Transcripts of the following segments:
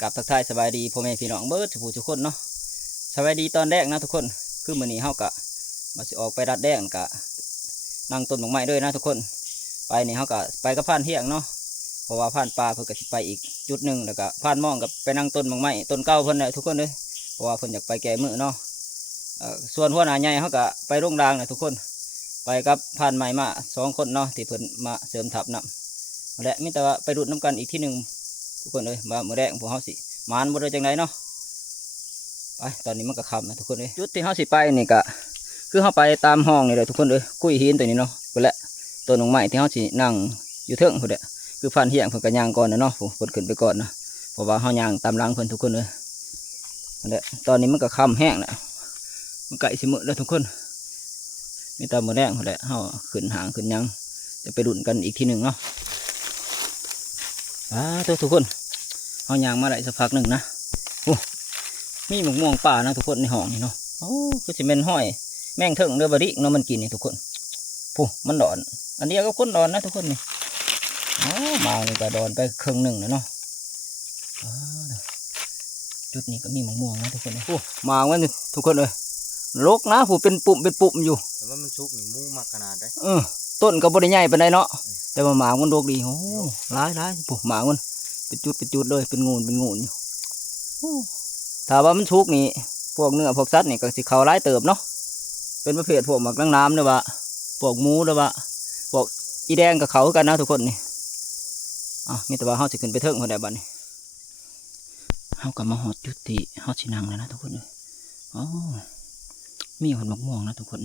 กับทักทายสบายดีพ่อแม่พี่น้องเบิร์ดทุกคนเนาะสบายดีตอนแรกนะทุกคนคือมื้อนี้เฮากะมาสิออกไปรัดแดงกะนั่งต้นดอกไม้ด้วยนะทุกคนไปนี่เฮากะไปกับผ่านเที่ยงเนาะเพราะว่าผ่านปลาเพิ่นก็สิไปอีกจุดหนึ่งแล้วก็ผ่านมองกับไปนั่งต้นดอกไม้ต้นเก่าเพิ่นแหละทุกคนเลยเพราะว่าเพิ่นอยากไปแก่มื้อเนาะส่วนหัวหน้าใหญ่เฮากะไปโรงรางนะทุกคนไปกับผ่านใหม่มา2 คนเนาะที่เพิ่นมาเสริมทัพนำและมีแต่ว่าไปดูดน้ำกันอีกที่หนึ่งทุกคนเลยมามื้อแรกพวกเฮาสิมานบ่ได้จังไดเนาะไปตอนนี้มันก็ค่ำนะทุกคนเลยจุดที่เฮาสิไปนี่ก็คือเฮาไปตามห้องนี่เลยทุกคนเลยกุ้ยหินตัวนี้เนาะพุ่นแหละต้นดอกไม้ที่เฮาสินั่งอยู่เทิงพุ่นแหละคือฟันเฮียงเพิ่นก็ย่างก่อนนะเนาะเพิ่นขึ้นไปก่อนนะเพราะว่าเฮาย่างตามหลังเพิ่นทุกคนเลยนั่นแหละตอนนี้มันก็ค่ำแห้งแล้วมันใกล้สิมื้อแล้วทุกคนมีแต่มื้อแรกพุ่นแหละเฮาขึ้นหางขึ้นยังจะไปดุนกันอีกทีหนึ่งเนาะทุกคนเฮาย่างมาได้สักพักหนึ่งนะโอ้มีหมกม่วงป่านะทุกคนในห้องนี่เนาะโอ้ก็จะเป็นห้อยแมงเถิงเรือบริเนาะมันกินนี่ทุกคนผู้มันดอนอันนี้ก็คนดอนนะทุกคนนี่มานี่ก็ดอนไปครึ่งหนึ่งแล้วเนาะจุดนี้ก็มีหมกม่วงนะทุกคนโอ้มาวันนี้ทุกคนเลยลกนะผู้เป็นปุ่มอยู่แต่ว่ามันชุกมูมากขนาดได้ต้นก็บริใหญ่เป็นไรเนาะแต่ว่าหมามันโดกดีโอ้ร้ายผู้หมามันเป็นจุดเลยเป็นงูอยู่ถ้าว่ามันชุกนี่พวกเนื้อพวกสัตว์นี่ก็สิเขาร้ายเติบเนาะเป็นประเภทพวกหมักน้ำเด้อวะพวกหมูเด้อวะพวกอีแดงกับเขากันนะทุกคนนี่มีแต่ว่าเฮาสิขึ้นไปเทิงคนใดบ้านนี่เฮากับมาหอดจุดที่เฮาสินั่งแล้วนะทุกคนเลยมีหอดหมกม่วงนะทุกคน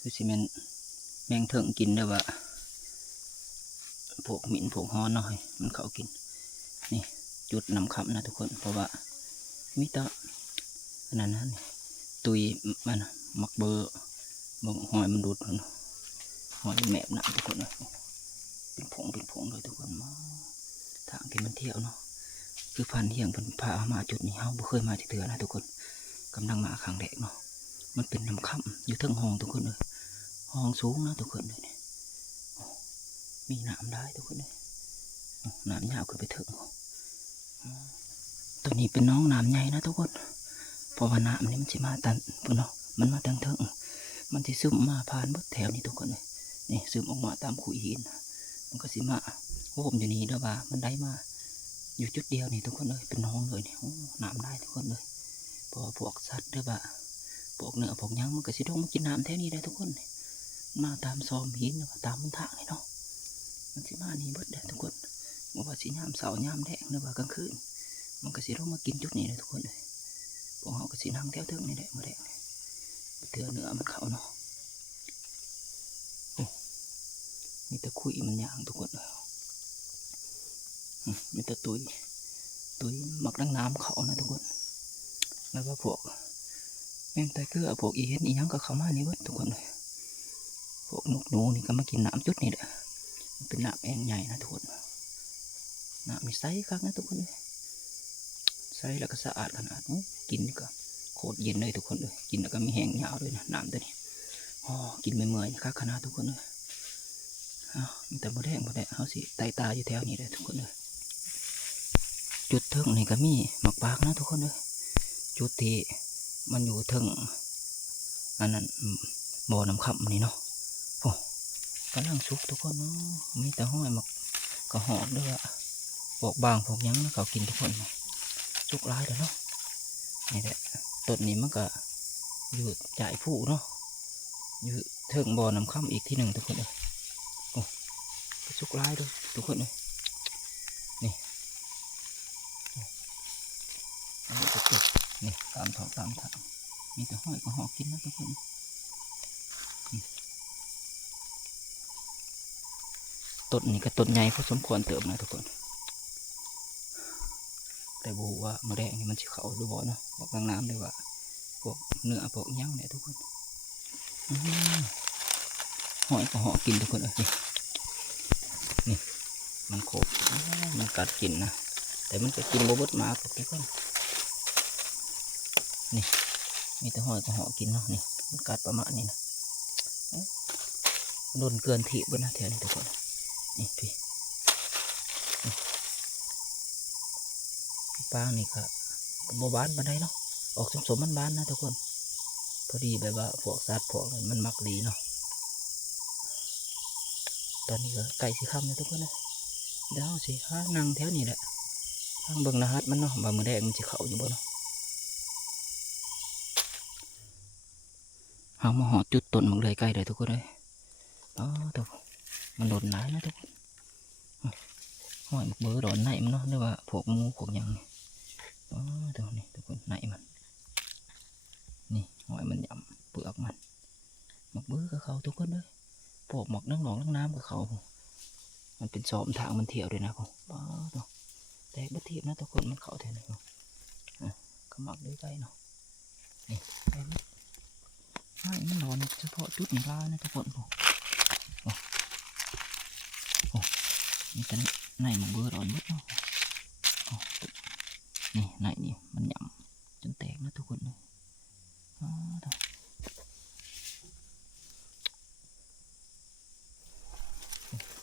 คือสิแมงเถิงกินเด้อวะพวกหมิ่นพวกฮ้อนหน่อยมันเขากินนี่จุดนำขับนะทุกคนเพราะว่ามิตรขนาดนั้นตุยมันมักเบอร์บางหอยมันดูดหอยแมบนะทุกคนเลยเป็นผงเลยทุกคนมาทางที่มันเที่ยวเนาะคือพันเที่ยงพันพามาจุดนี้เฮาบ่เคยมาจากเถื่อนะทุกคนกำลังมาขังแดกเนาะมันเป็นน้ำค่ำอยู่ทั้งห้องทุกคนเลยห้องสูงนะทุกคนเลยมีน้ำได้ทุกคนเลยน้ำยาวขึ้นไปถึงตัวนี้เป็นน้องน้ำใหญ่นะทุกคนเพราะว่าน้ำนี่มันจะมาตันพุ่นเนาะมันมาตั้งถึงมันจะซึมมาผ่านบดแถวนี้ทุกคนเลยนี่ซึมออกมาตามขุยหินมันก็สิมาโอ้ผมอยู่นี่เด้อว่ามันได้มาอยู่จุดเดียวนี่ทุกคนเลยเป็นน้องเลยนี่น้ำได้ทุกคนเลยเพราะพวกสัตว์เด้อว่าพวกเนื้อพวกยังมันก็สิต้องมากินน้ำแถวนี้ได้ทุกคนมาตามซอมหินตามมันทางนี่เนาะมันสิมานี่เบิดได้ทุกคนว่าสิยามเสาร์ยามแดงเด้อว่ากลางคืนมันก็สิต้องมากินจุดนี้เลยทุกคนเลยพวกเขาก็สินั่งแถวเทิงนี่แหละมาแดงเถื่อเนื้อมันเขาเนาะมีแต่คุยมันย่างทุกคนเลยมีแต่ตุยหมักดังน้ำเขานะทุกคนแล้วก็พวกแมงไตเกลือพวกอีเห็นอียังก็เข้ามานี่เบิดทุกคนเลยพวกนกหนูนี่ก็มากินน้ำจุดนี่แหละมันเป็นน้ำแอ่งใหญ่นะทุกคนน้ำมีไซส์คักนะทุกคนเลยไซส์แล้วก็สะอาดขนาดกินนี่ก็โคตรเย็นเลยทุกคนเลยกินแล้วก็มีแห้งยาวด้วยนะน้ำตัวนี้กินเมื่อยๆคักขนาดทุกคนเลยมีแต่บ่แดงเขาสิไตตาอยู่แถวนี้เลยทุกคนเลยจุดเทิงนี่ก็มีหมักปากนะทุกคนเลยจุดที่มันอยู่เทิงอันนั้นบ่อน้ำขับนี่เนาะกำลังสุกทุกคนเนาะมีแต่ห้อยหมักกระหอบด้วยพวกบางพวกยังนะเขากินทุกคนสุกร้ายเลยเนาะนี่แหละต้นนี้มันก็อยู่จ่ายผู้เนาะอยู่เทิงบ่อน้ำขับอีกที่หนึ่งทุกคนเลยสุกร้ายด้วยทุกคนเลยนี่นี่ตามท้องตามทางมีแต่ห้อยก็หอกกินนะทุกคนต้นนี้ก็ต้นใหญ่พอสมควรเติมนะทุกคนแต่บูว่ามาแดงนี่มันจะเขาดูบ่เนาะบอกกลางน้ำเลยว่าพวกเนื้อพวกย่างเนี่ยทุกคนห้อยก็หอกกินทุกคนเลยนี่มันโขบมันกัดกินนะแต่มันจะกินโบเบิดมาทุกคนนี่มีแต่ห้อยก็หอกกินเนาะนี่มันกัดประมาณนี้นะโดนเกินถีบนะแถวนี้ทุกคนนี่พี่ ปางนี่ก็บ่บานปานใดเนาะออกสมๆมันบานนะทุกคนพอดีแบบว่าพวกสัตว์พวกนั้นมันมักดีเนาะตอนนี้ก็ใกล้สิค่ำแล้วทุกคนนะเดี๋ยวสิหานั่งแถวนี้แหละทางเบิ่งรหัสมันเนาะว่ามื้อแดงมันสิเข้าอยู่บ่เนาะเฮามาหอดจุดต้นมักเลยใกล้เลยทุกคนเลยอ๋อทุกมันโดนหลายนะทุกคนห้อยมักเบอร์โดนไหนมันเนาะหรือว่าพวกงูพวกหยังนี่อ๋อตัวนี้ทุกคนไหนมันนี่ห้อยมันหย่ำเปลือกมันมักเบอร์กับเขาทุกคนเลยพวกหมอกนั่งหนองนั่งน้ำกับเขามันเป็นซ้อมทางมันเที่ยวด้วยนะผมอ๋อตัวแต่บัดเทียบนะทุกคนมันเขาแทนเลยก็มักด้วยใจเนาะนี่ไอ้ให้มันนอนเฉพาะจุดนี้ลานะทุกคนผมนี่ตอนนี้ในมันเบื่อร้อนนิดเนาะนี่ในนี่มันหย่ำจนแตกนะทุกคนเลย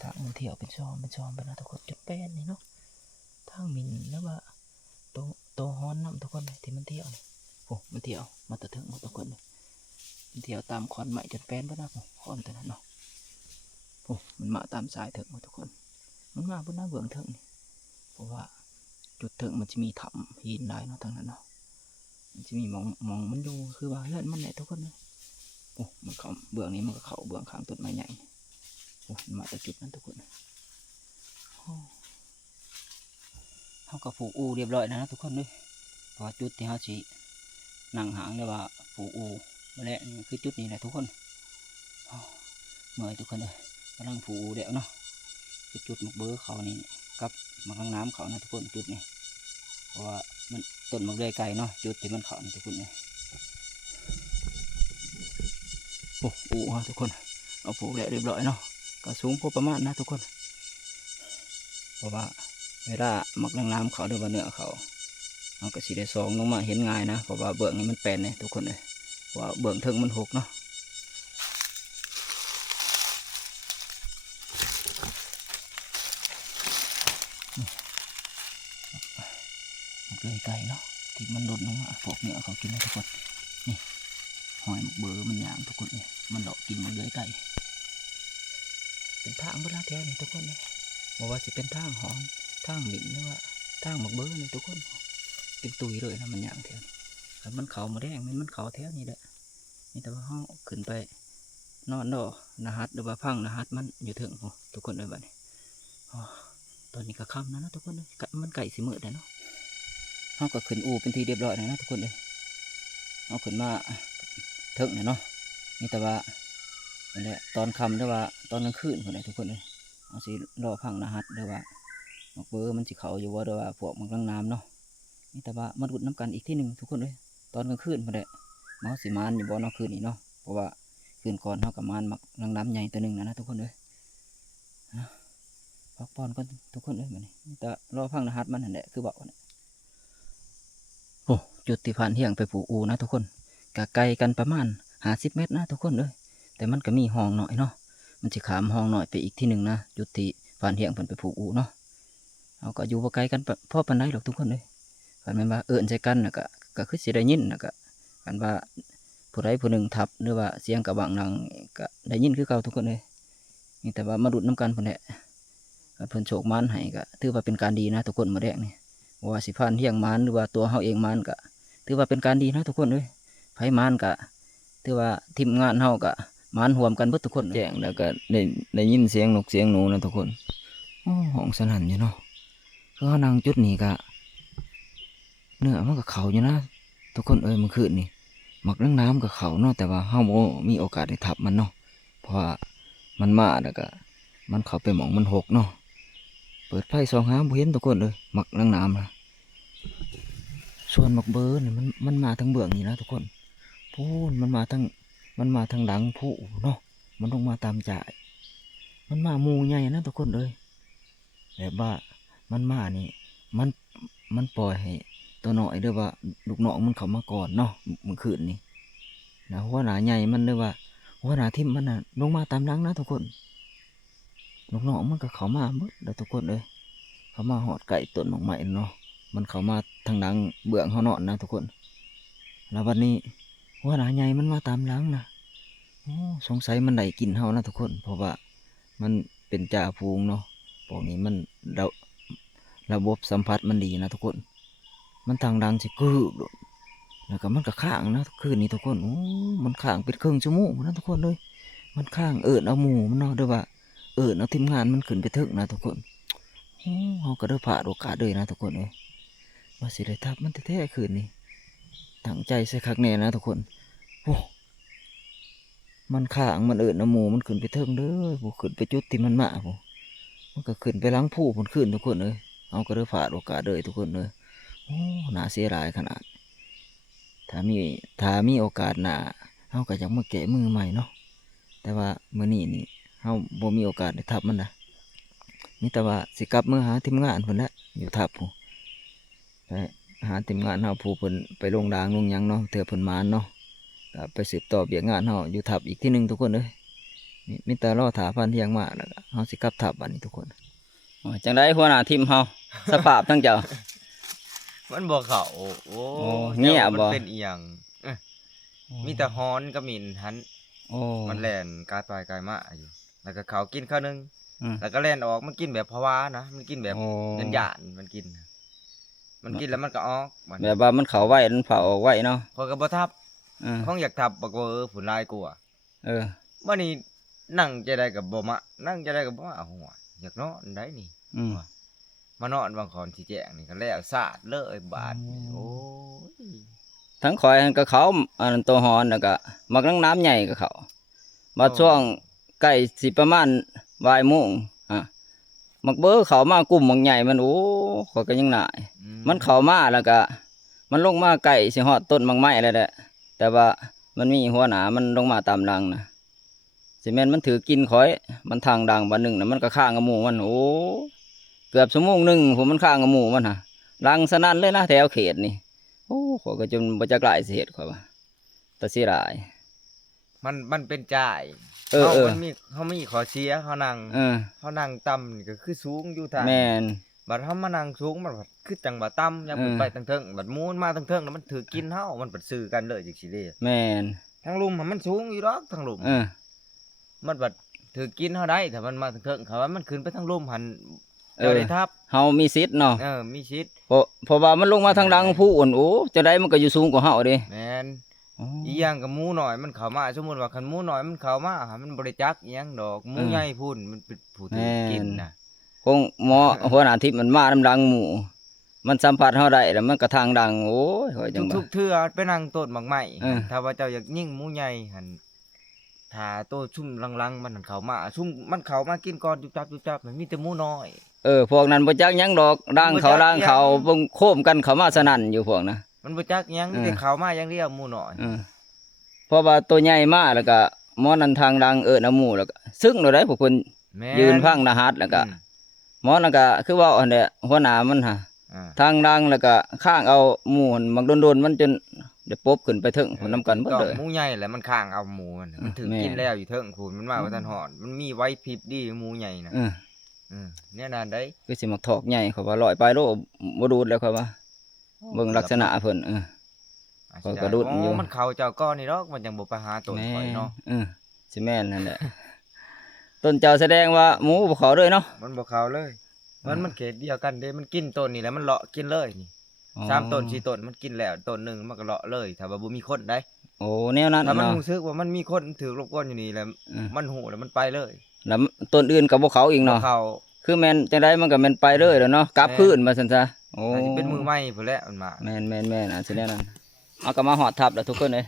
ทางมันเที่ยวเป็นชอมไปนะทุกคนจนแป้นนี่เนาะทางมินแล้วว่าโตฮอนน้ำทุกคนเลยที่มันเที่ยวนี่โอ้มันเที่ยวมาตะถึงหมดทุกคนเลยมันเที่ยวตามคอนใหม่จนแป้นไปนะผมคอนตัวนั้นเนาะโอ้มันมาตามสายถึงหมดทุกคนมันมาบนหน้าเบื้องถึงนี่เพราะว่าจุดถึงมันจะมีถ้ำหินได้เนาะทางนั้นเนาะมันจะมีมองมันดูคือว่าเลื่อนมันไหนทุกคนเลยโอ้มันเขาเบื้องนี้มันก็เขาเบื้องข้างต้นไม้ใหญ่โอ้มันมาแต่จุดนั้นทุกคนเขาก็ผูกอูเรียบร้อยนะทุกคนเลยพอจุดที่เขาชี้นั่งหางเลยว่าผูกอูมาแล้วนี่คือจุดนี้แหละทุกคนเมื่อยทุกคนเลยกำลังผูกอูเดี๋ยวเนาะคือจุดหมกเบอร์เขานี่กับหมกน้ำเขานะทุกคนจุดนี้เพราะว่ามันต้นหมกเลยไก่เนาะจุดที่มันเขานี่ทุกคนเลยโอ้อูฮะทุกคนเอาผูกแล้วเรียบร้อยเนาะก็สูงพอประมาณนะทุกคนเพราะว่าเวลาหมักน้ำเขาหรือว่าเนื้อเขาเอากระสีได้ซองลงมาเห็นง่ายนะเพราะว่าเบื้องนี้มันแปลนเลยทุกคนเลยว่าเบื้องเทิงมันหกเนาะมันเลยไก่เนาะที่มันหล่นลงมาพวกเนื้อเขากินเลยทุกคนนี่หอยเบอร์มันย่างทุกคนเลยมันหลอกกินมันเลยไก่เป็นทางเวลาแถวนี่ทุกคนเลยบอกว่าจะเป็นทางหอนทางหมิ่นหรือว่าทางหมกเบอร์นี่ทุกคนเป็นตุยเลยนะมันย่างแถวแต่มันเขามาแดงมันเขาแถวนี่แหละนี่แต่ว่าห้องขึ้นไปนอนดอนะฮัดหรือว่าพังนะฮัดมันอยู่ถึงทุกคนเลยแบบนี้ตอนนี้ก็ค่ำนะทุกคนเลยมันไก่สิมืดเลยเนาะเขาก็ขึ้นอูเป็นทีเรียบร้อยนะทุกคนเลยเอาขึ้นมาถึงเนาะนี่แต่ว่านี่แหละตอนค่ำหรือว่าตอนกลางคืนคนไหนทุกคนเลยเอาสิรอพังนะฮัดหรือว่าหมกเบอร์มันสิเขาอยู่ว่าหรือว่าพวกมันกลางน้ำเนาะนี่แต่ว่ามาดูดน้ำกันอีกที่หนึ่งทุกคนเลยตอนกลางคืนคนไหนมันสิมานอยู่บ่อนคืนนี้เนาะเพราะว่าคืนก่อนเขากับมันมักลังน้ำใหญ่ตัวหนึ่งนะทุกคนเลยพักผ่อนก่อนทุกคนเลยมันนี่แต่รอพังนะฮัดมันนั่นแหละคือบอกว่าโอ้จุดที่ผ่านเที่ยงไปผูอูนะทุกคนกะไกลกันประมาณ50 เมตรนะทุกคนเลยแต่มันก็มีห้องหน่อยเนาะมันจะขามห้องหน่อยไปอีกที่หนึ่งนะจุดที่ผ่านเที่ยงเพิ่นไปผูอูเนาะเราก็อยู่บ่ไกลกันพ่อปานใดหรอกทุกคนเลยคันแม่นว่าเอิ้นใจกันน่ะก็คือสิได้ยินน่ะก็คันว่าผู้ใดผู้หนึ่งทับหรือว่าเสียงกระบังนังก็ได้ยินคือเก่าทุกคนเลยนี่แต่ว่ามาดุดน้ำกันพุ่นแหละเพิ่นโชคมันให้ก็ถือว่าเป็นการดีนะทุกคนมาแดกนี่ว่าสิผ่านเที่ยงมันหรือว่าตัวเฮาเองมันก็ถือว่าเป็นการดีนะทุกคนเลยไผมันก็ถือว่าทีมงานเฮาก็มันรวมกันเบิดทุกคนแจ้งแล้วก็ได้ยินเสียงนกเสียงหนูนะทุกคนห้องสนั่นอยู่เนาะคือเฮานั่งจุดนี้ก็เนื้อมันก็เขาอยู่นะทุกคนเมื่อคืนนี่หมักน้ำกับเขาเนาะแต่ว่าเฮาบ่มีโอกาสได้ทับมันเนาะเพราะว่ามันมาแล้วก็มันเข้าไปหมองมันหกเนาะเปิดไฟส่องหาบ่เห็นทุกคนหมักน้ำนะส่วนหมักเบอร์นี่มันมาทางเบื้องนี่นะทุกคนพูนมันมาทางหลังผู้เนาะมันลงมาตามจ่ายมันมาหมู่ใหญ่นะทุกคนแบบว่ามันมานี่มันปล่อยให้ตัวหน่อยเด้อว่าลูกน้องมันเข้ามาก่อนเนาะเมื่อคืนนี่นะหัวหน้าใหญ่มันเด้อว่าหัวหน้าทิมมันน่ะลงมาตามหลังนะทุกคนลูกน้องมันก็เข้ามาหมดแล้วทุกคนเข้ามาหอดไก่ต้นหมอกใหม่เนาะ มันเข้ามาทางหลังเบื้องเฮานอนนะทุกคนแล้ววันนี้หัวหน้าใหญ่มันมาตามหลังนะโอ้สงสัยมันได้กินเฮานะทุกคนเพราะว่ามันเป็นจ่าฝูงเนาะพวกนี้มันระบบสัมผัสมันดีนะทุกคนมันทางดังสิกึกโดดแล้วก็มันก็ข้างนะคืนนี้ทุกคนโอ้มันข้างเป็นครึ่งชั่วโมงนะทุกคนเลยมันข้างเอาหมู่มันเนาะด้วยว่าเอาทีมงานมันขึ้นไปถึงนะทุกคนโอ้เฮาก็ได้ผ่าดโอกาสเลยนะทุกคนเลยว่าสิได้ทับมันแท้ๆคืนนี้ตั้งใจใส่คักแน่นะทุกคนโอ้มันข้างมันเอาหมู่มันขึ้นไปถึงเด้อบ่ขึ้นไปจุดที่มันมาบ่มันก็ขึ้นไปล้างผู้ผลขึ้นทุกคนเลยเอาก็ได้ผ่าดโอกาสเลยทุกคนเลยโอ้น่าเสียดายขนาดถ้ามีโอกาสหน้าเฮาก็อยากมาแกะมือใหม่เนาะแต่ว่ามื้อนี้นี่เฮาบ่มีโอกาสได้ทับมันนะมีแต่ว่าสิกลับมือหาทีมงานเพิ่นแหละอยู่ทับผู้ไปหาทีมงานเฮาผู้เพิ่นไปลงดางลงหยังเนาะเทื่อเพิ่นมานเนาะก็ไปสืบต่อเบียกงานเฮาอยู่ทับอีกที่หนึงทุกคนเอ้ยมีแต่รอถาพันเที่ยงมาแล้วก็เฮาสิกลับทับบัดนี้ทุกคนจังได๋หัวหน้าทีมเฮาสภาพทั้งเจ้า มันบ่เข้าโอ้ เงียบบ่ มันเป็นอีหยังมีแต่ฮ้อนกับหมิ่นหัน โอ้ มันแล่นกายไปกายมาอยู่แล้วก็เขากินข้าวนึง อืม แล้วก็แล่นออกมันกินแบบภาวะนะมันกินแบบ โอ้ ยันหยานมันกินแล้วมันก็ออกมัน แบบว่ามันเข้าไว้มันเผาออกไว้เนาะ พอก็บ่ทับ อืม ของอยากทับบักว่าผุนลายกลัว เออ มื้อนี้นั่งจะได้กับบ่มานั่งจะได้กับบ่มาหัวอยากนอนได้นี่ อืม มานอนบางคอนสิแจ้งนี่ก็แล้วสาดเลยบาดนี่โอ้ย ทั้งข่อยหั้นก็เขาอันนั้นตัวหอนแล้วก็มักน้ำใหญ่ก็เขามาช่วงใกล้สิประมาณบ่ายโมงมักเบ้อเขามากลุ่มมักใหญ่มันโอ้ข่อยก็ยังหน่ายมันเข้ามาแล้วก็มันลงมาใกล้สิฮอดต้นมักไม้แล้วแหละแต่ว่ามันมีหัวหน้ามันลงมาตามดังนะสิแม่นมันถือกินข่อยมันทางดังบัดหนึงน่ะมันก็ข้างกับหมู่มันโอ้เกือบชั่วโมงหนึงผมมันข้างกับหมู่มันรังสนั่นเลยนะแถวเขตนี่โอ้ข่อยก็จนบ่จักหลายสิเฮ็ดข่อยว่าแต่เสียดาย มันเป็นจ่าย เออ เขามีขอเสียเขานั่ง เขานั่งต่ำนี่ก็คือสูงอยู่ทาง แม่น บัดเฮามานั่งสูงมันบัดคือจังบ่ต่ำยังขึ้นไปทางเทิงบัดมูนมาทางเทิงแล้วมันถือกินเฮามันบัดซื้อกันเลยจังซี่เด้ แม่น ทางลุ่มมันสูงอยู่ดอกทางลุ่มมันบัดถือกินเฮาได้ถ้ามันมาทางเทิงเขาว่ามันขึ้นไปทางลุ่มหันเจ้าได้ทับ เฮามีสิทธิ์เนาะ มีชิด เพราะว่ามันลงมาทางดังผู้อ่อนโอ้จะได้มันก็อยู่สูงกว่าเฮาเด้ แม่นอีหยังกับหมูน้อยมันเข้ามาสมมุติว่าคันหมูน้อยมันเข้ามาหามันบ่ได้จักอีหยังดอกหมูใหญ่พุ่นมันเป็นผู้ถือกินน่ะ คงหมอหัวหน้าทิพย์มันมาน้ำดังหมู่มันสัมผัสเฮาได้แล้วมันก็ทางดังโอ้ยข่อยจัง ทุ ว่าก ๆเทื่อไปนั่งต้นหมากไม้ ถ้าว่าเจ้าอยากยิงหมูใหญ่หั่นถ้าโตชุ่มลังๆมันเข้ามาชุ่มมันเข้ามากินก่อนจุบๆมันมีแต่หมูน้อย พวกนั้นบ่จักหยังดอกดังเขาดังเขาเบิ่งโคมกันเขามาสนั่นอยู่พวกนะ มันบ่จักหยังมีแต่เข้ามาอย่างเดียวหมูน้อย เพราะว่าตัวใหญ่มากแล้วก็หมอนันทางดังเอาหมู่แล้วก็ซึ่งเราได้พวกคน แม่ ยืนพังนะฮัดแล้วก็หมอนั่นก็คือว่าอันเนี้ยหัวหน้ามันทางดังแล้วก็ข้างเอาหมู่หั่นมักโดนๆมันจนได้ปบขึ้นไปถึงผลน้ำกันเบิดเลย หมูใหญ่แหละมันข้างเอาหมูมันถึงกินแล้วอยู่เทิงพูนมันมาว่าท่านหอดมันมีไว้พริบดีหมูใหญ่น่ะเนี่ยนั่นได้ คือสิมักถอกใหญ่เขาว่าลอยไปโลบ่ดูดแล้วเขาว่าเบิ่งลักษณะเพิ่นข้อยก็ดุดอยู่ มันเข้าเจ้าก้อนนี่ดอกมันยังบ่ไปหาต้นข่อยเนาะ สิแม่นนั่นแหละ ต้นเจ้าแสดงว่าหมูบ่เขาด้วยเนาะ มันบ่เข้าเลยมันเขตเดียวกันเด้มันกินต้นนี่แล้วมันเลาะกินเลยนี่3ต้น4ต้นมันกินแล้วต้นนึงมันก็เลาะเลยถ้าว่าบ่มีคนได้ โอ้แนวนั้น ถ้ามัน เนาะ รู้สึกว่ามันมีคนถือรบกวนอยู่นี่แล้วมันหูแล้วมันไปเลย แล้วต้นอื่นก็บ่เขาอีกเนาะ บ่เข้า คือแม่นจังไดมันก็แม่นไปเลยแล้วเนาะกลับคืนมาซั่นซะโอ้ อาจสิเป็นมือใหม่พุ่นแหละมันมา แม่นอาจสิแนวนั้นเอาก็มาฮอดทับแล้วทุกคนเอ้ย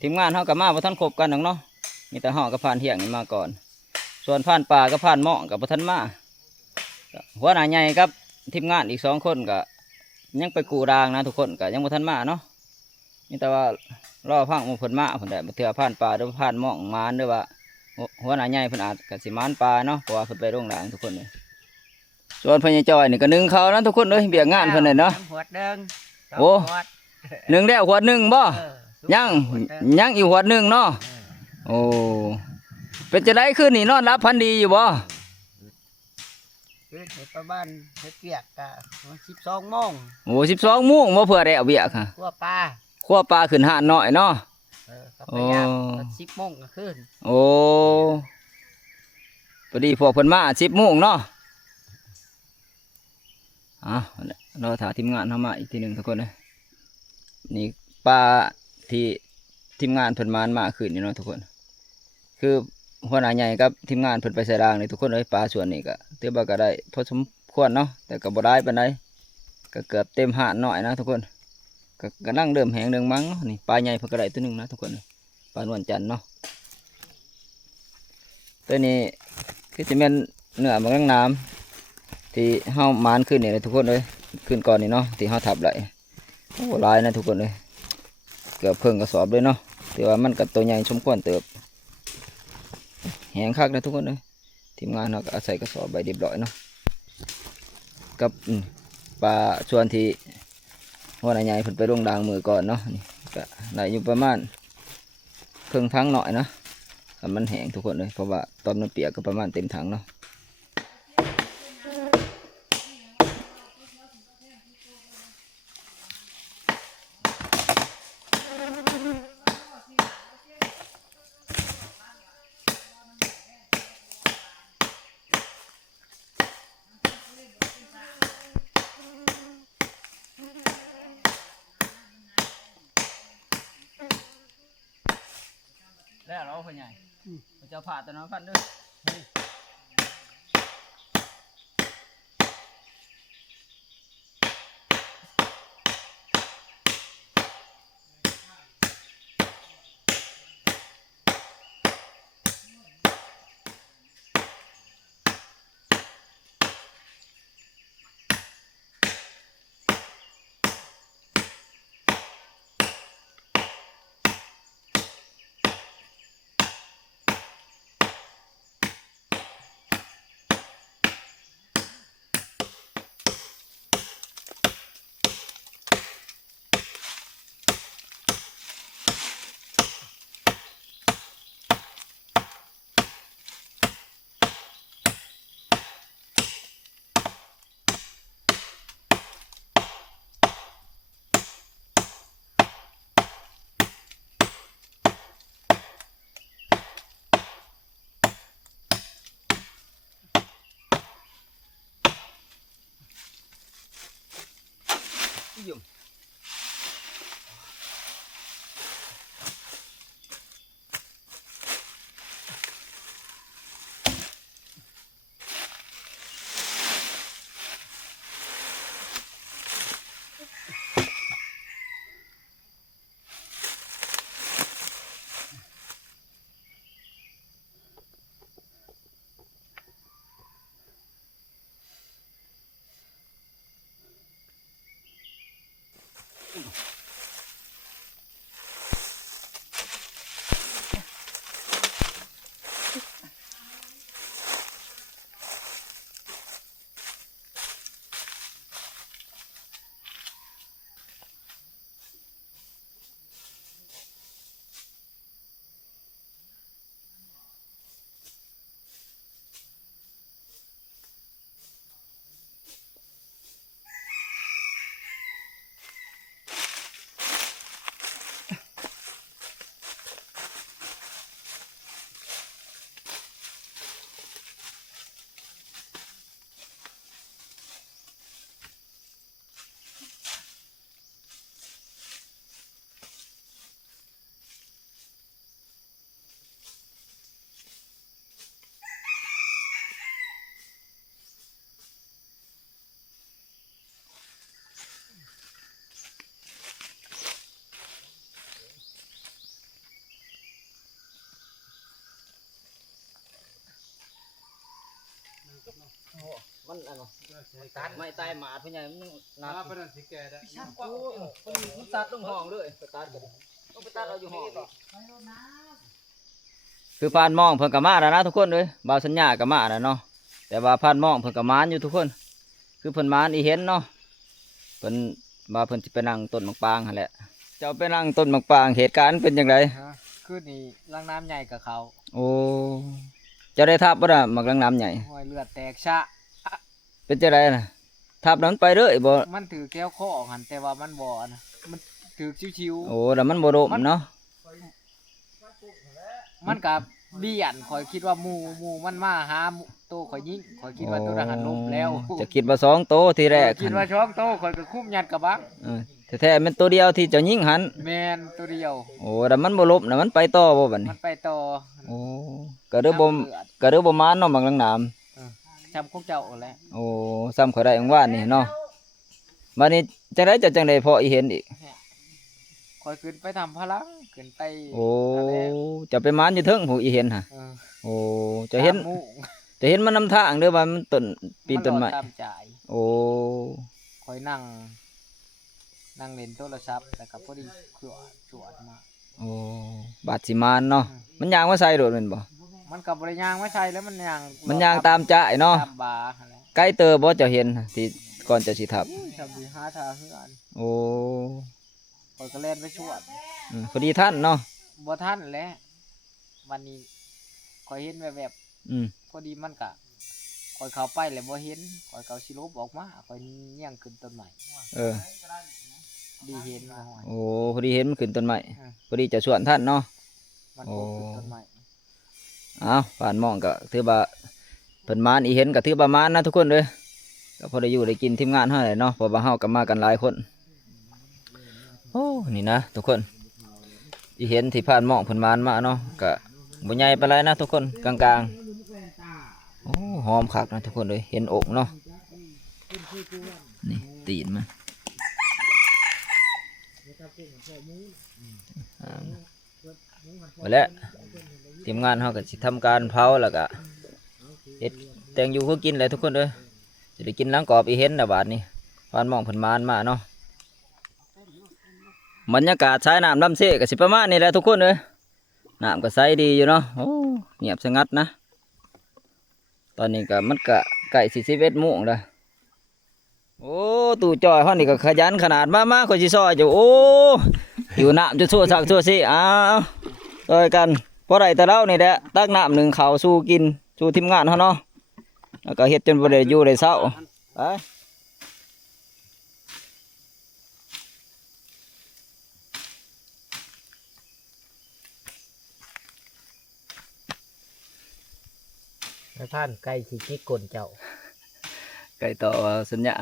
ทีมงานเฮาก็มาบ่ทันครบกันดอกเนาะมีแต่เฮากับผ่านเที่ยงนี่มาก่อน ส่วนผ่านป่ากับผ่านหม้อก็บ่ทันมาหัวหน้าใหญ่กับทีมงานอีก2คนก็ยังไปกูรางนะทุกคนก็ยังบ่ทันมาเนาะมีแต่ว่ารอฟังหมู่เพิ่นมาเพิ่นได้บ่เทื่อผ่านป่าหรือผ่านหม้องมานหรือว่าหัวหน้าใหญ่เพิ่นอาจก็สิมานป่าเนาะเพราะว่าเพิ่นไปโรงรางทุกคนเลยส่วนพญาจอยนี่ก็นึ่งเขานะทุกคนเอ้ยเบียกงานเพิ่นน่ะเนาะ ขวดนึง โอ้นึ่งแล้วขวดหนึงบ่ยังอีกขวดหนึงเนาะโอ้เป็นจะได้คืนนี่นอนรับพันดีอยู่บ่ คือในประมาณเฮ็ดเวียกก็12 โมง โอ้12 โมงบ่เพื่อได้เอาเวียกค่ะ คั่วปลา คั่วปลาขึ้นหาดน้อยเนาะ ก็ไปย่างตอน10 โมงก็ขึ้น โอ้พอดีพวกเพิ่นมา10 โมงเนาะเราถ่ายทีมงานเข้ามาอีกทีหนึ่งทุกคนเลยนี่ปลาที่ทีมงานเพิ่นมาขึ้นนี่เนาะทุกคนคือหัวหน้าใหญ่กับทีมงานเพิ่นไปใส่รางนี่ทุกคนเลยปลาส่วนนี้ก็ถือว่าก็ได้พอสมควรเนาะแต่ก็บ่ได้ปานใดก็เกือบเต็มหาดหน่อยนะทุกคนก็กำลังเริ่มแห้งเริ่มมั้งนี่ปลาใหญ่เพิ่นก็ได้ตัวหนึงนะทุกคนปลานวลจันทร์เนาะตัวนี้คือจะเป็นเนื้อมันน้ำที่เฮามานขึ้นนี่เลยทุกคนเลยขึ้นก่อนนี่เนาะที่เฮาทับไหลโอ้ลายนะทุกคนเลยเกือบเพิ่งกระสอบเลยเนาะแต่ว่ามันกับตัวใหญ่สมควรเติบแห้งคักนะทุกคนเลยทีมงานเราก็อาศัยกระสอบใบเรียบร้อยเนาะกับปลาส่วนที่หัวหน้าใหญ่เพิ่นไปลงดางมือก่อนเนาะนี่ก็ได้อยู่ประมาณครึ่งถังหน่อยนะถ้ามันแห้งทุกคนเลยเพราะว่าตอนมันเปียกก็ประมาณเต็มถังเนาะแล้วเราคนใหญ่จะผ่าตัวน้องพันด้วยยุ่งมันอะไรตัดไม้ตายหมาดพี่ใหญ่มันหนักไปนั่นสิแกได้ช่างกว่ามันตัดลงห้องเลยไปตัดกันต้องไปตัดเราอยู่ห้องคือพานมองเพิ่งกะมาแล้วนะทุกคนเลยบาวสัญญากะมาแล้วเนาะแต่ว่าพานมองเพิ่งกะมานอยู่ทุกคนคือเพิ่นมานอีเห็นเนาะเพิ่นมาเพิ่นสิไปนั่งต้นมะปรางหั่นแหละเจ้าไปนั่งต้นมะปรางเหตุการณ์เป็นอย่างไร คือนี่ล้างน้ำใหญ่กับเขา โอ้เจะได้ทับบ่ล่ะหมักลังน้ำใหญ่ ห้อยเลือดแตกชะ เป็นจังไดน่ะทับนั้นไปเด้อบ่ มันถือแก้วข้อหันแต่ว่ามันบ่นะมันถือชิว โอ้แล้วมันบ่ดมเนาะ ๆมันกับเบี้ยนข่อยคิดว่าหมู่มันมาหาโตข่อยยิงข่อยคิดว่าตัวทหารลบแล้ว จะคิดว่า2โตวทีแรก คิดว่าช่องโตข่อยก็คุ้มยัดกระบัง เออแท้ๆมันตัวเดียวที่เจ้ายิงหัน แมนตัวเดียว โอ้แล้วมันบ่ลบน่ะมันไปต่อบ่บัด มั นี้ นไปต่อ โอ้ก็เด้อบ่ก็เด้อบ่มานเนาะบางหลังน้ำ จำของเจ้าแหละ โอ้ซ้ำเขาได้ของว่านนี่เนาะบัดนี้จังไดจะจังได๋พออีเห็นอีก ข่อยขึ้นไปทำพลังขึ้นไป โอ้ นั่นแหละ จะไปมานอยู่เทิงผู้อีเห็นหั่น เออ โอ้จะเห็น ตามหมู่ จะเห็นมันนำทางเด้อว่ามันต้นปีนต้นไม้ รอตามจ่าย โอ้ ข่อยนั่งเล่นโทรศัพท์แต่กับพอดีขวดจวดมา โอ้บาดสิมานเนาะมันยางมาใส่โดดแม่นบ่ มันกับบริยางไม่ใช่แล้วมันยาง มันยางตามจ่ายเนาะ ตามบาร์นั่นแหละ ใกล้เตอบ่เจะเห็นที่ก่อนจะสิทับ ชาวบีหาทาเฮือน โอ้ ข่อยก็เล่นไปชวด พอดีท่านเนาะ บ่ทันแหล้ววันนี้ข่อยเห็นแบบ อืม พอดีมันกะข่อยเข้าไปแล้วบ่เห็นข่อยเกาสิลบออกมาข่อยเงี่ยงขึ้นต้นใหม่ เออ ดีเห็นว่าหอย โอ้พอดีเห็นมันขึ้นต้นไม้ อืม พอดีจะชวนท่านเนาะ มัน โอ้ โตขึ้นต้นใหม่ อ้าวผ่านหมองก็ถือว่าเพิ่นมานอีเห็นก็ถือประมาณนะทุกคนเด้อก็พอได้อยู่ได้กินทีมงานเฮาแหละเนาะเพราะว่าเฮาก็มากันหลายคนโอ้นี่นะทุกคนอีเห็นที่ผ่านหมองเพิ่นมานมาเนาะก็บ่ใหญ่ปานใดนะทุกคนกลางๆโอ้หอมคักนะทุกคนเลยเห็นอกเนาะนี่ตีนมันไปแล้วทีมงานเฮาก็สิทำการเผาแล้วก็เฮ็ดแตงอยู่คือกินเลยทุกคนเด้อสิได้กินหลังกรอบอีเห็นน่ะบาดนี้ผ่านหมองเพิ่นมานมาเนาะบรรยากาศชายน้ำลำเสก็สิประมาณนี้แหละทุกคนเด้อน้ำก็ใสดีอยู่เนาะโอ้เงียบสงัดนะตอนนี้ก็มันก็ใกล้สิ11 โมงแล้วโอ้ตู่จอยเฮานี่ก็ขยันขนาดมาข่อยสิซอยอยู่โอ้อยู่น้ำจะทั่วซักทั่วสิอ้าวซอยกันพอได้แต่เรานี่แหละตักน้ำหนึ่งข้าวสู้กินสู้ทีมงานเฮาเนาะแล้วก็เฮ็ดจนบ่ได้อยู่ได้เช้าไป แล้วท่านไก่สิจิกกลเจ้า ไก่ต่อสัญญา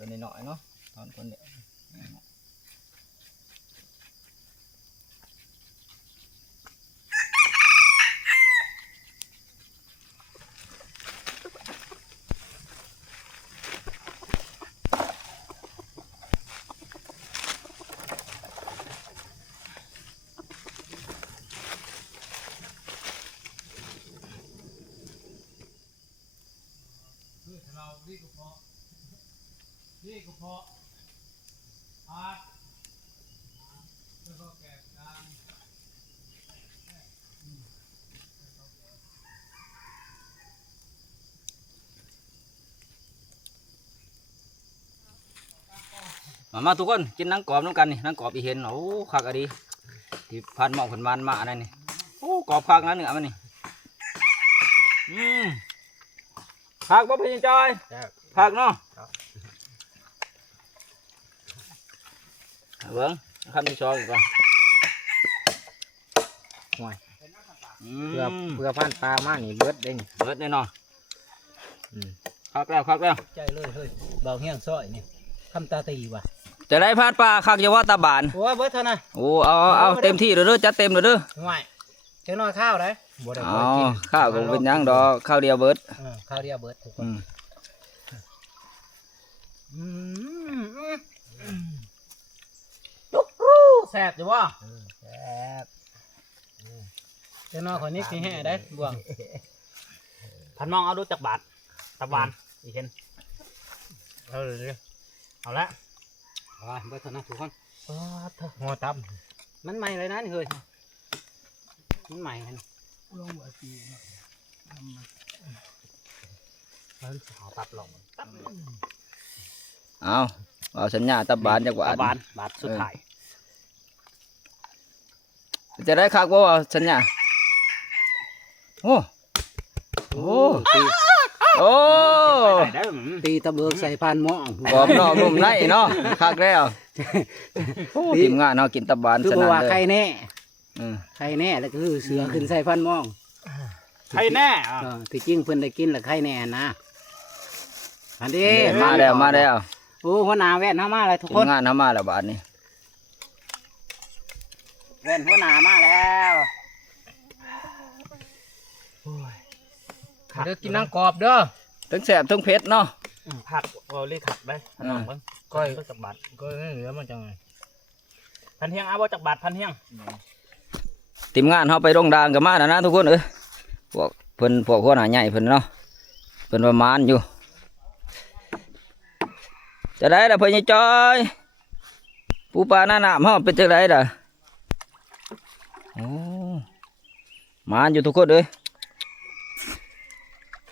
ก็นิดหน่อยเนาะตอนคนเดียว มาทุกคนกินนังกรอบน้ำกันนี่นังกรอบอีเห็นโอ้คักอะดีที่พันหมอกพันมันมาอันนั้นนี่โอ้กรอบคักนะเนื้อมันนี่คักบ่พี่จอยคักเนาะเบิ้งคำที่สองอีกก่อน เพื่อพันปลามานี่เบิดเด้ง เบิดแน่นอนคักแล้ว ใจเลยเฮ้ยเบาเฮียงซอยนี่ทำตาตีว่ะ จะได้พาดปลาคักจะว่าตาบาน โอ้ยเบิดเท่านั้น โอ้เอาเต็มที่เลยเด้อจัดเต็มเลยเด้อ ห่วยเจ้าน้อยข้าวได้บ่ได้ อ๋ ค่ อ อยกิน ข้าวก็เป็นหยังดอกข้าวเดียวเบิด ข้าวเดียวเบิดทุกคน แซ่บอยู่บ่แซ่บเจ้าน้อยคนนี้ขี้แห่ได้บ่วง พันมองเอาดูจากบาทตะบานอีเห็นเอาเลยเอาละเบิดเท่านั้นทุกคน หัวตับ มันใหม่เลยนะนี่เฮ้ยมันใหม่เลย ลงหัวตี เอาตับลง เอาสัญญาตาบานจักหวา ตะบานบาทสุดท้าย จะได้คักบ่สัญญาโอ้ตีโอ้ ได้ ตีตะเบิกใส่พานหม้อก รอบนอกนุ่มในเนาะคักแล้วทีมงานเนาะกินตาบาน คือ ส บ่ นั่น ว่า เล ใคร ย แน่ใครแน่แล้วก็คือเสือขึ้นใส่พานหม้อง ใช่แน่ ที่จริงเพิ่นได้กินแล้วใครแน่นะอันนี้ มาแล้ว โอ้หัวหน้าแว่นเฮามาแล้วทุก ที ค ม น งานทำมาแล้วบาทนี้ แว่นหัวหน้ามาแล้วเด้อกินน้ำกรอบเด้อ ทั้งแสบทั้งเผ็ดเนาะ ผักเราเรียกขับได้พันมองเบิ้ง ก้อย จากบาท ก็เหลือมันจังไง พันเฮียงเอาบ่จากบาทพันเฮียง ทีมงานเฮาไปโรงดางกันมาแล้วนะทุกคนพวกเพิ่นพวกหัวหน้าใหญ่เพิ่นเนาะเพิ่นประมาณอยู่จะได้ล่ะเพิ่นยายจอยปูปลาหน้าหนามเฮาเป็นจังไดล่ะโอ้มาอยู่ทุกคน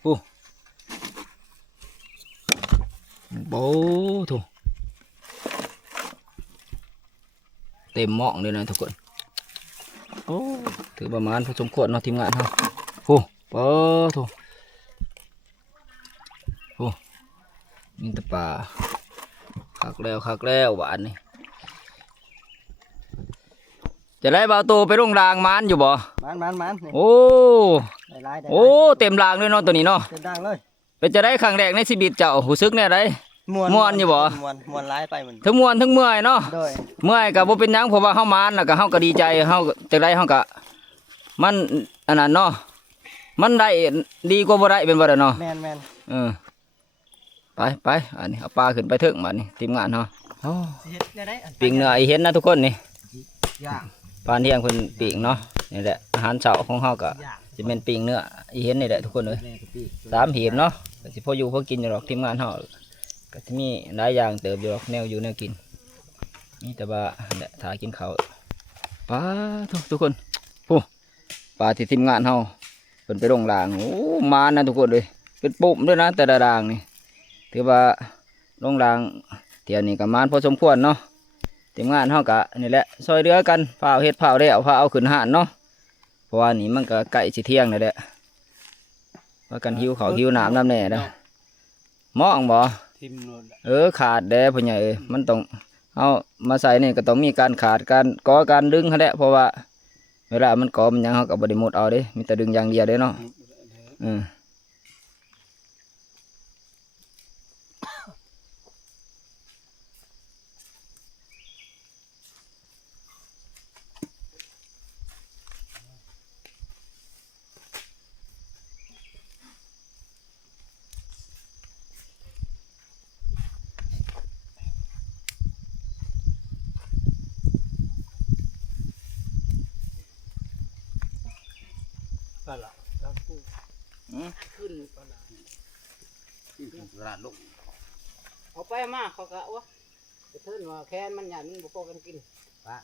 ปูโบ้ถูเต็มหม้องเลยนะทุกคนโอ้ถือประมาณพอสมควรเนาะทีมงานเฮาโอ้โอ้ถูโอ้มีแต่ปลาคักแล้วหวานนี่จะได้เบาโตไปโรงรางมานอยู่บ่ มันโอ้ ได้หลายได้ โอ้เต็มรางเลยเนาะตัวนี้เนาะ เต็มดังเลย เป็นจะได้ครั้งแรกในชีวิตเจ้าหูซึกเนี่ยได้ ม่วนอยู่บ่ ม่วนหลายไปมัน ทั้งม่วนทั้งเมื่อยเนาะ โดย เมื่อยก็บ่เป็นหยังเพราะว่าเฮามานแล้วก็เฮาก็ดีใจเฮาจังได๋เฮาก็มันอันนั้นเนาะมันได้ดีกว่าบ่ได้เป็นบ่ได้เนาะ แม่น เออไปอันนี้เอาปลาขึ้นไปเถิงบัดนี้ทีมงานเฮาโอ้ เฮ็ดได้ ปิ้งเนื้อไอ้เห็นนะทุกคนนี่ ย่าง ปานเที่ยงเพิ่นปิ้งเนาะนี่แหละอาหารเช้าของเฮาก็ ย่าง สิเป็นปิ้งเนื้อไอ้เห็นนี่แหละทุกคนเอ้ย แม่กะปิ 3หีบเนาะก็สิพออยู่พอกินอยู่หรอกทีมงานเฮาก็สิมีหลายอย่างเติบอยู่หรอกแนวอยู่แนวกินมีแต่ว่าเนี่ยถ่ายกินข้าวปลาทุกคนโอ้ปลาที่ทีมงานเฮาเพิ่นไปลงรางโอ้มานะทุกคนเลยเป็นปุ่มด้วยนะแต่ละรางนี่ถือว่าลงรางเที่ยวนี้ก็มานพอสมควรเนาะทีมงานเฮาก็นี่แหละซอยเรือกันพาเอาเฮ็ดพาเอาแล้วพาเอาขึ้นหานเนาะเพราะว่านี่มันก็ใกล้สิเที่ยงแล้วแหละว่ากันหิวข้าวหิวน้ำน้ำแน่เด้อมองบ่ ทิมโนน ขาดแด้พ่อใหญ่เอ้ยมันต้องเอามาใส่นี่ก็ต้องมีการขาดการก่อการดึงเขาแหละเพราะว่าเวลามันก่อมันยังเขาก็บ่ได้หมดเอาเด้มีแต่ดึงอย่างเดียวเด้เนาะเอาไปมาเขาก็ว่าจะเทินว่าแค้นมันหยาดมันบ่พอกันกินปลา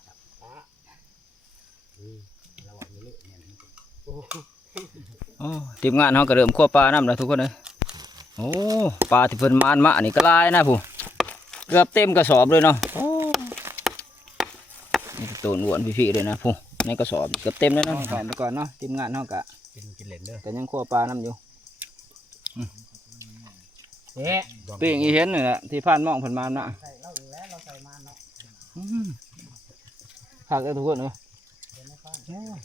ระวังนี่เนี่ย ทีมงานเขาก็เริ่มคั่วปลาน้ำแล้วทุกคนเลยโอ้ปลาที่เพิ่นมานมาอันนี้ก็หลายนะผู้ เกือบเต็มกระสอบเลยเนาะนี่ตัวอ้วนพี่ๆเลยนะผู้ในกระสอบเกือบเต็มแล้วเนาะถามไปก่อนเนาะทีมงานเนาะกะ กินเล่นเด้อ แต่ยังคั่วปลาน้ำอยู่ เอ๊ะ ปีกอีเห็นนี่แหละที่ผ่านมองผ่านมาน่ะ ใส่เราอยู่แล้วเราใส่มาเนาะ ผักได้ทุกคนเนาะ เห็นไหมครับ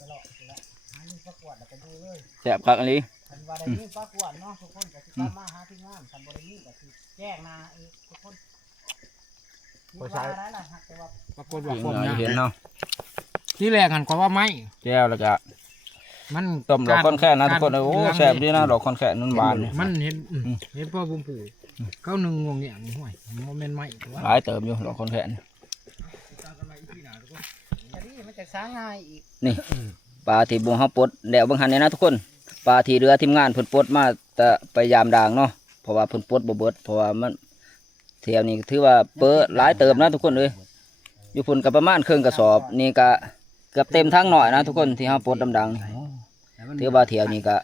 ตลอดแล้วหายิงประกวดแล้วก็ดูเลย แซ่บผักอันนี้ คันว่าได้ยิงประกวดเนาะทุกคนก็สิตามมาหาที่งานคันบ่ได้ยิงก็สิแจ้งนาอีกทุกคนมีว่าอะไรล่ะฮักแต่ว่า ปรากฏว่า ปีก ผม อี เนี่ย เห็นเนาะ ที่แรกหันก็ว่าไม่ แก้วแล้วก็ มัน ต้มดอกคอนแค่นะทุกคนโอ้แซ่บดีนะดอกคอนแค่นุ่นหวานนี่ มันเห็นเห็นพ่อบุญปู่เขาหนึ่งงวงเงี้ยห่วยโมเมนต์ไม่ตัว หลายเติมอยู่ดอกคอนแค่นี่ อันนี้มันจะสร้างง่ายอีก นี่ปลาที่บุงเฮาปลดแล้วบางหันเนี่ยนะทุกคนปลาที่เรือทีมงานเพิ่นปลดมาแต่ไปยามด่างเนาะเพราะว่าเพิ่นปลดบ่เบิดเพราะว่ามันเที่ยวนี้ถือว่าเปิดหลายเติมนะทุกคนเอ้ยอยู่พุ่นก็ประมาณครึ่งกระสอบนี่ก็เกือบเต็มทั้งหน่อยนะทุกคนที่เฮาปลดดำๆนี่ถือว่าเที่ยวนี้ก็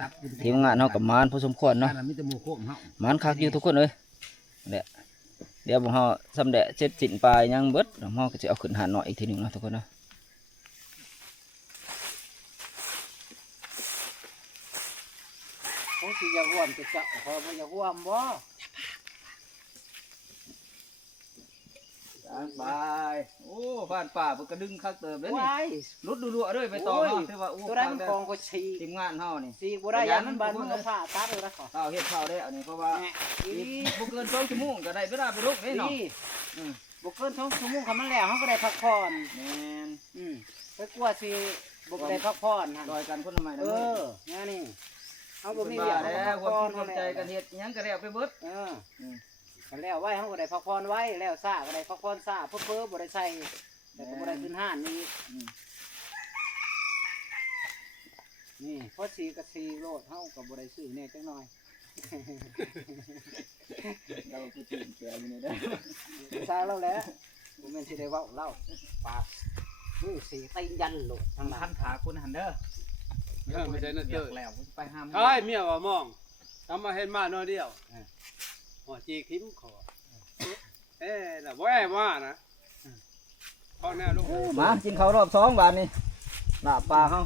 ทีมงานเฮากับมานพอสมควรเนาะมานคักอยู่ทุกคนเอ้ยเนี่ยเดี๋ยวบ่เฮาสำเร็จเสร็จสิ้นปลายยังเบิดเฮาก็สิเอาขึ้นหาหน่อยอีกทีหนึงเนาะทุกคนเนาะ เขาสิอย่าห่วมจะเจาะพอบ่อย่าห่วมบ่ บายโอ้ผ่านป่าเพิ่นก็ดึงคักเติมเลยนี่ ว้าย รุดรัวๆเด้อไปต่อเนาะถือว่าโอ้ ตัวได้มันกองก็ฉี ทีมงานเฮานี่ สีบ่ได้ยันมันบานมันก็ผ่าตัดเลยนะขอ ข้าวเฮ็ดข้าวได้อันนี้เพราะว่า แหม่ อี อี กบ่เกิน2ชั่วโมงก็ได้เวลาไปลุกนี่เนาะ นี่ อืม บ่เกิน2ชั่วโมงคันมันแล้วเฮาก็ได้พักผ่อน แม่น ไปกลัวสิบ่ได้พักผ่อนหั่น ซอยกันคนละไม้ เอ ละมือ อแน่นี่เฮาบ่มี มี เวียก แล้วความคิดความใจ กั กัน นเฮ็ดอิหยังก็แล้วไปเบิด เออกันแล้วไว้เฮาก็ได้พักผ่อนไว้แล้วซ่าก็ได้พักผ่อนซ่าเพ้อๆบ่ได้ใส่แต่ก็บ่ได้ขึ้นห้านนี่นี่พอสีกับสีโลดเฮาก็บ่ได้ซื้อแน่จังหน่อย เราคือทีมแกอยู่นี่เด้อ ซาแล้วแหละบ่แม่นสิได้เว้าเล่าปากมือสีตีนยันโลดทั้งนั้น ท่านขาคุณหันเด้อ ไม่ใช่นั่นเด้อ แล้วไปห้าม ใช่เมียว่ามองทำมาเห็นมาหน่อยเดียวหัวจีคิมขอน่ะบ่แอบว่านะพ่อแน่ลูก มากินข้าวรอบ2บาทนี่ลาบปลาเฮา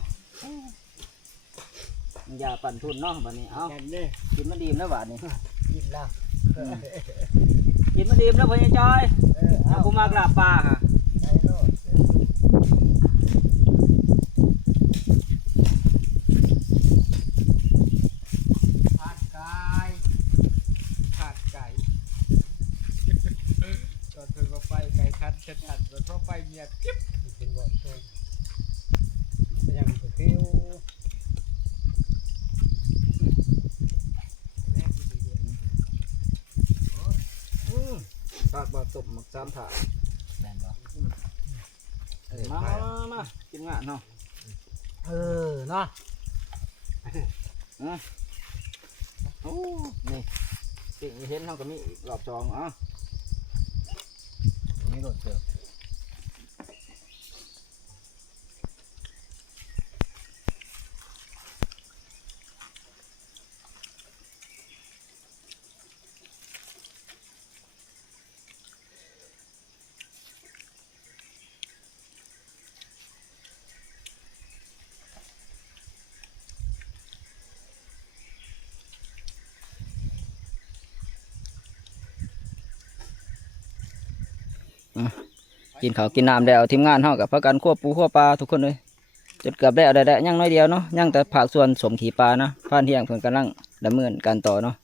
อย่าปั่นทุนเนาะบัดนี้เอา แม่นเด้ กินมันดีมแล้วบาทนี้ กินแล้ว กินมันดีมแล้วพ่อใหญ่จอย เอา เอาผู้มากลาบปลาค่ะ ไปโลดขาดกายขาดไก่ก็ถือว่าไปไก่คันจะตัดก็ไปเมียกิ๊บเป็นบ่ตัวยังก็คิว ปากบ่ตบหมัก3ถาด แม่นบ่ มากินงานเนาะ เออเนาะ โอ้นี่สิ่งที่เห็นเฮาก็มีอีกรอบ2อ่ะ นี่โดดเสือ กินข้าวกินน้ำแล้วทีมงานเฮากับพากันควบปูควบปลาทุกคนเลยจนเกือบแล้วได้ยังน้อยเดียวเนาะยังแต่ภาคส่วนสมขี่ปลานะพานเที่ยงเพิ่นกำลังดำเนินการต่อเนาะ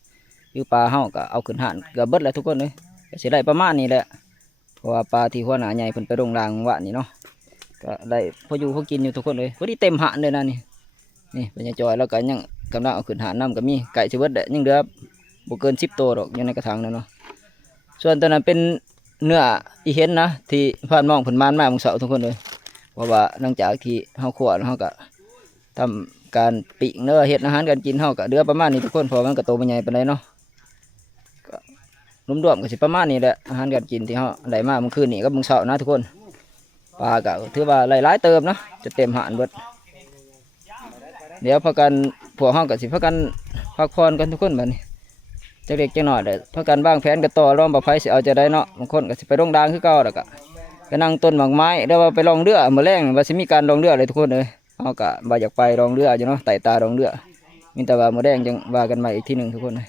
อยู่ปลาเฮาก็เอาขึ้นหานเกือบเบิดแล้วทุกคนเลยก็สิได้ประมาณนี้แหละเพราะว่าปลาที่หัวหน้าใหญ่เพิ่นไปลงรางวะนี่เนาะก็ได้พออยู่พอกินอยู่ทุกคนเลยพอดีเต็มหานเลยนะนี่เป็นจอยแล้วก็ยังกำลังเอาขึ้นหานน้ำก็มีไก่สิเบิดแหละยังเหลือบ่เกิน10ตัวหรอกอยู่ในกระถางนั่นเนาะส่วนตัวนั้นเป็นเนื้ออีเห็นนะที่ผ่านมองผลมานมาเมื่อเสาร์ทุกคนเลยเพราะว่าหลังจากที่เฮาขั่วแล้วเฮาก็ทำการปิ้งเนื้อเฮ็ดอาหารการกินเฮาก็เดือประมาณนี้ทุกคนเพราะมันก็โตมันใหญ่ปานใดเนาะก็รวมๆก็สิประมาณนี้แหละอาหารการกินที่เฮาได้มาเมื่อคืนนี้กับมื้อเช้านะทุกคนปลาก็ถือว่าหลายๆเติมนะจะเต็มหานเบิดเดี๋ยวพากันพวกเฮาก็สิพากันพักผ่อนกันทุกคนบัดนี้ จักเล็กจักน้อยเด้อพากันวางแผนกันต่อรอบ่ไผสิเอาจะได้เนาะบางคนก็สิไปลงดางคือเก่าแล้วก็นั่งต้นหมากไม้เดี๋ยวว่าไปลองเรือมื้อแรงว่าสิมีการลองเรือเลยทุกคนเอ้ยเฮาก็บ่อยากไปลองเรืออยู่เนาะไต่ตาลองเรือมีแต่ว่ามื้อแรงจังว่ากันใหม่อีกทีหนึงทุกคนเอ้ย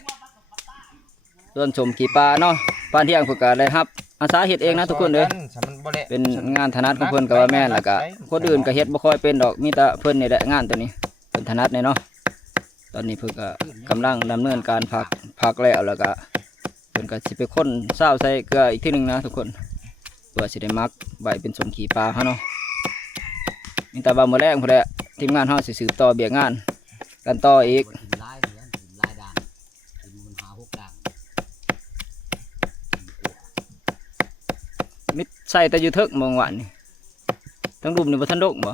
ส่วนชมขี่ปลาเนาะปลาเที่ยงเพิ่นก็ได้รับอาสาเฮ็ดเองนะทุกคนเอ้ย เป็นงานถนัดของเพิ่นก็ว่าแม่นแล้วก็คนอื่นก็เฮ็ดบ่ค่อยเป็นดอกมีแต่เพิ่นนี่แหละงานตัวนี้เพิ่นถนัดนี่เนาะตอนนี้เพิ่นก็กำลังดำเนินการผักแล้วก็เพิ่นก็สิไปคนซาวใส่เกลืออีกทีหนึงนะทุกคนเพื่อสิได้หมักไว้เป็นสมขี่ปลาเฮาเนาะมีแต่ว่ามื้อแรงพุ่นแหละทีมงานเฮาสิสืบต่อเบียกงานกันต่ออีก ถิ่นลายเหมือนถิ่นลายด่างถิ่นมันหาหกด่าง มิดใส่แต่อยู่เทิกมองหวานนี่ทั้งรุมนี่บ่ทันดกบ่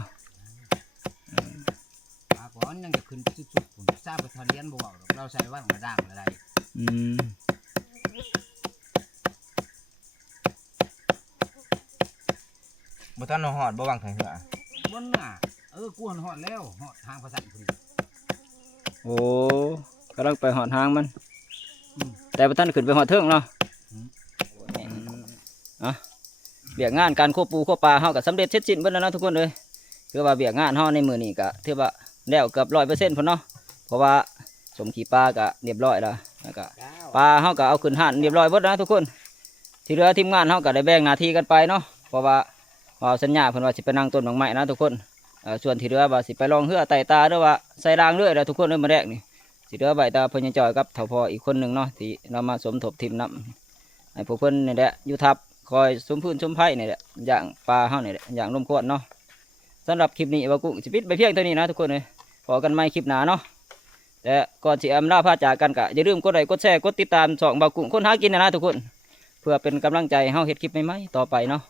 ปลาก้อนยังจะขึ้นสุดๆผมทราบไปทอนเลี้ยนบ่เว้าดอกเราใส่ว่ามาด่างอะไร อืม บ่ทันฮอดบ่วางไถเหือบ นน่ะกวนหอดแล้วหอดทางประสันพอดี โอ้กำลังไปหอดหางมันแต่บ่ทันขึ้นไปหอดเทิงเนาะ เบียกงานการควบปูควบปลาเฮาก็สำเร็จเสร็จสิ้นเบิดแล้วเนาะทุกคนเลยคือว่าเบียกงานเฮาในมื้อนี้ก็ถือว่าแล้วเกือบ100%พุ่นเนาะเพราะว่าสมขี่ปลาก็เรียบร้อยแล้วก็ปลาเฮาก็เอาขึ้นห่านเรียบร้อยเบิดนะทุกคนที่เหลือทีมงานเฮาก็ได้แบ่งหน้าที่กันไปเนาะเพราะว่าสัญญาเพิ่นว่าสิไปนั่งต้นดอกไม้นะทุกคนส่วนที่เหลือว่าสิไปลองเรือไต่ตาหรือว่าใส่รางเรือแล้วทุกคนเอ้ยมาแรกนี่สิเหลือใบตาเพิ่นยังจอยกับเฒ่าพ่ออีกคนหนึงเนาะที่เรามาสมทบทีมนํให้พวกเพิ่นนี่แหละอยู่ทับคอยสมพื้นสมไผ่นี่แหละอย่างปลาเฮานี่แหละอย่างลมขวดเนาะสำหรับคลิปนี้ว่ากุ้งสิปิดไปเพียงเท่านี้นะทุกคนเลยพอกันใหม่คลิปหน้าเนาะแต่ก่อนสิอำลาพาจากกันก็อย่าลืมกดไลค์กดแชร์กดติดตามช่องบ่าวกุ้งคนหากินนะทุกคนเพื่อเป็นกำลังใจให้เฮาเฮ็ดคลิปใหม่ๆต่อไปเนาะ